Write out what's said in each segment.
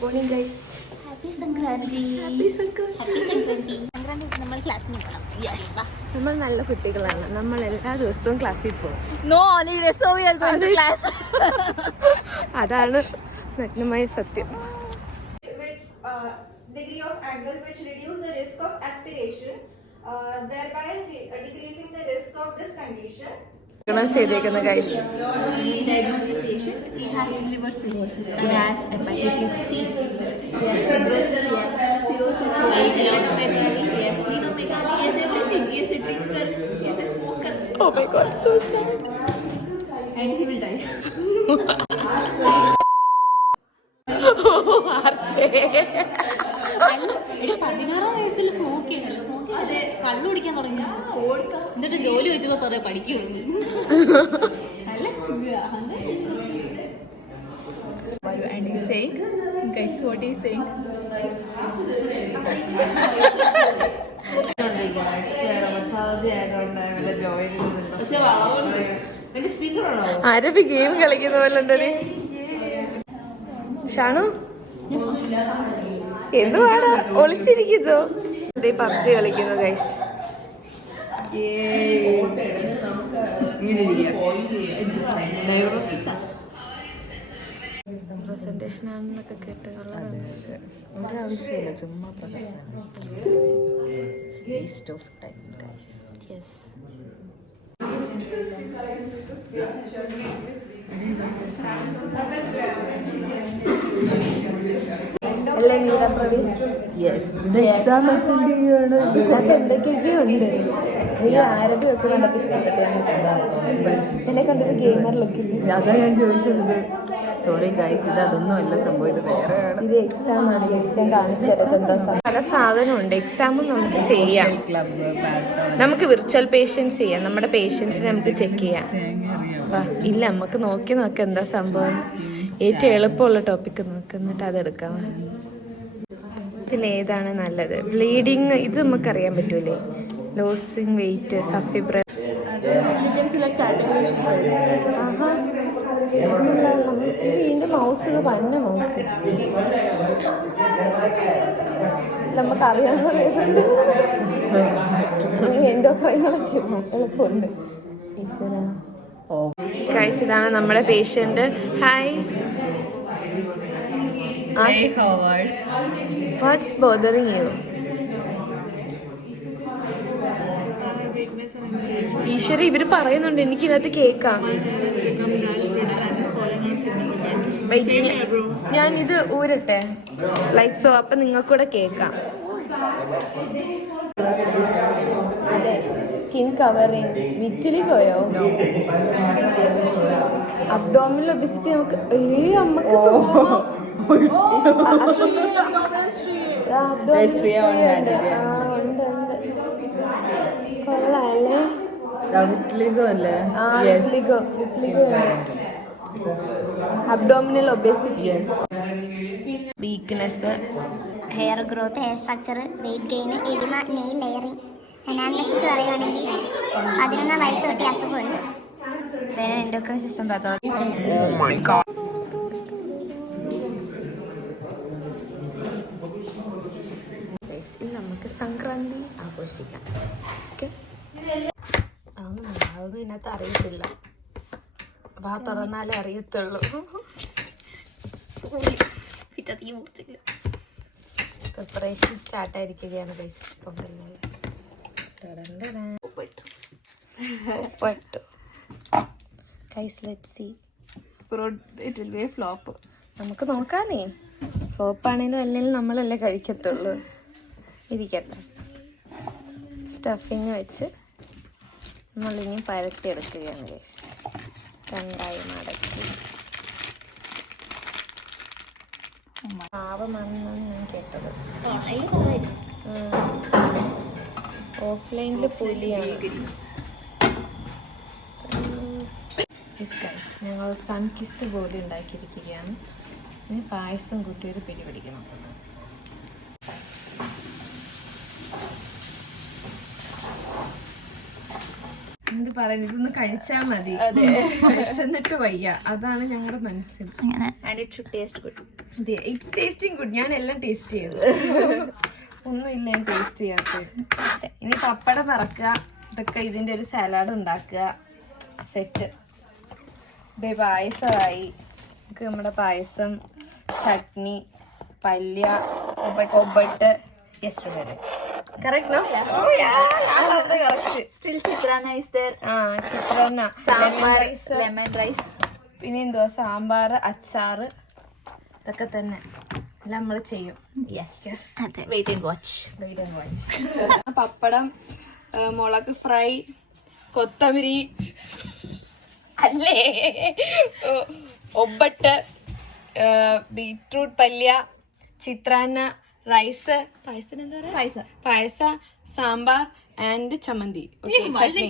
Morning guys. Happy Sankranti. നമ്മൾ ക്ലാസ്സിൽ നിൽക്കണം. യെസ്, നമ്മൾ നല്ല കുട്ടികളാണ്. നമ്മൾ എല്ലാ ദിവസവും ക്ലാസ്സിൽ പോകും. No holiday, so we are going to class. അതാണ് നഗ്നമായ സത്യം. Degree of angle which reduce the risk of aspiration, thereby decreasing the risk of this condition. ചെയ്തേക്കുന്ന guys. We diagnosed a patient. He has liver cirrhosis. He has hepatitis C. He has fibrosis. He has cirrhosis. He has hepatomegaly. He has splenomegaly. He has everything. He is a drinker. He is a smoker. Oh my god, so sad. And he will die. എടി 16-ാം വയസ്സിൽ smoke ചെയ്യണല്ലോ. അതെ, കള്ളു കുടിക്കാൻ തുടങ്ങി. എന്നിട്ട് ജോലി വെച്ചപ്പോ പറയാ പഠിക്കുന്നു. And he's saying, guys, what he's saying? അരബി ഗെയിം കളിക്കുന്ന പോലെ ഉണ്ടേ. ഷാണു എന്തുവാണ് ഒളിച്ചിരിക്കുന്നു? പബ്ജി കളിക്കുന്നു ഗൈസ്. പ്രസന്റേഷൻ ആണെന്നൊക്കെ കേട്ട് ഒരാവശ്യമില്ല, ചുമ്മാ waste of time guys. Yes. അല്ലേ മീര പ്രവീൺ? യെസ്, ഇത് എക്സാം അറ്റൻഡ് ചെയ്യുകയാണ്. ഇതിനകത്ത് എന്തൊക്കെയൊക്കെ ഉണ്ട്. നീ ആരബി ഒക്കെ കണ്ടപ്പോൾ ഇഷ്ടപ്പെട്ടാന്ന് വെച്ചാൽ എന്നെ കണ്ടൊരു ഗെയിമർ ലുക്കില്ല. അതാ ഞാൻ ചോദിച്ചത്. സോറി ഗൈസ്, ഇത് അതൊന്നും അല്ല സംഭവം, ഇത് വേറെയാണ്. ഇത് എക്സാം ആണ്. എക്സാം കാണിച്ചു തരത് എന്താ പല സാധനമുണ്ട്. എക്സാമും നമുക്ക് ചെയ്യാം. നമുക്ക് വിർച്വൽ പേഷ്യൻസ് ചെയ്യാം. നമ്മുടെ പേഷ്യൻസിനെ നമുക്ക് ചെക്ക് ചെയ്യാം. ഇല്ല, നമുക്ക് നോക്കി നോക്കാം എന്താ സംഭവം. ഏറ്റവും എളുപ്പമുള്ള ടോപ്പിക്ക് നോക്കിട്ട് അതെടുക്കാം. ഇതിലേതാണ് നല്ലത്? ബ്ലീഡിങ് ഇത് നമുക്കറിയാൻ പറ്റൂലേ. ലോസിങ് വെയിറ്റ്, സഫിബ്ര. ഇതിന്റെ മൗസ് പന്ന മൗസ് നമുക്കറിയാവുന്നത് എൻഡോക്രൈനോളജി എളുപ്പമുണ്ട്. ഈശ്വരാ. ഗൈസ്, ഇതാണ് നമ്മുടെ patient. Hi. What's bothering you? ഈശ്വര, ഇവര് പറയുന്നുണ്ട്, എനിക്ക് ഇതിനകത്ത് കേക്കാം. ഞാൻ ഇത് ഊരട്ടെ ലൈക്ക് സോ, അപ്പൊ നിങ്ങൾക്കൂടെ കേക്കാം. അതെ, സ്കിൻ കവറിങ്. വിറ്റിലിക്കോയോ? അബ്ഡോമിനൽ ഒബിസിറ്റി നമുക്ക് അമ്മക്ക് കൊള്ളാല്ലേ? Abdominal obesity, weakness, hair growth, hair structure, weight gain, oedema, nail layering, analysis പറയുകയാണെങ്കിൽ 11 വയസ്സ് തൊട്ട് അസുഖമുണ്ട്. എൻഡോക്രൈൻ സിസ്റ്റം നമുക്ക് സംക്രാന്തി ആഘോഷിക്കാം. ഓക്കെ, അതൊന്നും ഇതിനകത്ത് അറിയത്തില്ല. വാ തുറന്നാലേ അറിയത്തുള്ളൂ. പ്രിപ്പറേഷൻ സ്റ്റാർട്ടായിരിക്കുകയാണ് guys. Guys, let's see. It will be a flop. നമുക്ക് നോക്കാന്നേ. ഫ്ലോപ്പാണേലും അല്ലെങ്കിലും നമ്മളല്ലേ കഴിക്കത്തുള്ളൂ. ഇരിക്കട്ടെ. സ്റ്റഫിങ് വെച്ച് നമ്മളിനി പരത്തിയെടുക്കുകയാണ് ഗൈസ്. രണ്ടായി മടക്കി. പാവമാണെന്നാണ് ഞാൻ കേട്ടത്. ഓഫ്ലൈനിൽ പുലിയാണ്. ഞങ്ങൾ സൺകിസ്റ്റ് ബോഡി ഉണ്ടാക്കിയിരിക്കുകയാണ്. ഇനി പായസം കൂട്ടിയൊരു പിടി പിടിക്കണം. എന്ത് പറയുന്നത് ഇതൊന്ന് കഴിച്ചാൽ മതി, കഴിച്ചെന്നിട്ട് വയ്യ, അതാണ് ഞങ്ങളുടെ മനസ്സിൽ. And it should taste good. It's tasting good. ഞാൻ എല്ലാം ടേസ്റ്റ് ചെയ്തു, ഒന്നുമില്ല ഞാൻ ടേസ്റ്റ് ചെയ്യാത്തത്. ഇനി പപ്പടം മറക്കുക, ഇതൊക്കെ ഇതിന്റെ ഒരു സലാഡ് ഉണ്ടാക്കുക. സെറ്റ്. ഇതേ പായസമായി. നമ്മുടെ payasam, chutney, palya, obattu. Yesterday correct no? Correct. Still chitrana is there. Chitranna, Sambar, lemon rice. പിന്നെ എന്തുവാ, സാമ്പാർ, അച്ചാറ്, ഇതൊക്കെ തന്നെ എല്ലാം നമ്മൾ ചെയ്യും. Yes. Wait and watch. പപ്പടം, മുളക് ഫ്രൈ, കൊത്തമരി അല്ലേ, ഒബട്ട്, ബീട്രൂട്ട് പല്യ, ചിത്രാന്ന, റൈസ്, പായസത്തിന് എന്താ പറയാ, പായസ, സാമ്പാർ ആൻഡ് ചമ്മന്തി.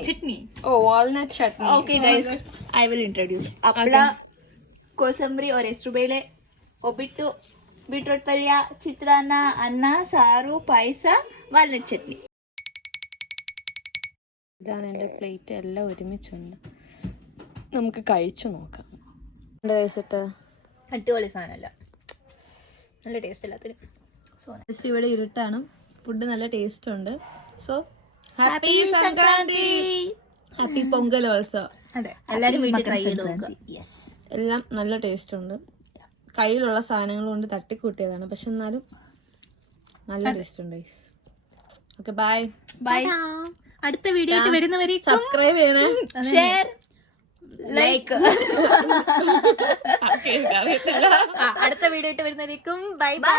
Chutney. Walnut chutney. Okay guys, I will introduce. Apla, kosambri or estubele, obittu, beetroot palya, chitrana, anna, saru, paisa, walnut chutney. ഇതാണ് എൻ്റെ പ്ലേറ്റ്. എല്ലാം ഒരുമിച്ചുണ്ട്. നമുക്ക് കഴിച്ചു നോക്കാം. കഴിച്ചിട്ട് അടിപൊളി സാധനമല്ല, നല്ല ടേസ്റ്റ് എല്ലാത്തിനും. ഇവിടെ ഇരുട്ടാണ്, ഫുഡ് നല്ല ടേസ്റ്റ് ഉണ്ട്. So happy Sankranti. Happy Pongal also. അതെ, എല്ലാരും വീട്ടിൽ ട്രൈ ചെയ്ത് നോക്കുക. യെസ്, എല്ലാം നല്ല ടേസ്റ്റ് ഉണ്ട്. കയ്യിലുള്ള സാധനങ്ങൾ കൊണ്ട് തട്ടിക്കൂട്ടിയതാണ്, പക്ഷെ എന്നാലും നല്ല ടേസ്റ്റ് ഉണ്ട്. Okay, bye bye. അടുത്ത വീഡിയോ ആയിട്ട് വരുന്നവരെ സബ്സ്ക്രൈബ് ചെയ്യണേ, ഷെയർ, ലൈക്ക്. അടുത്ത വീഡിയോ ആയിട്ട് വരുന്നവരേക്കും ബൈ ബൈ.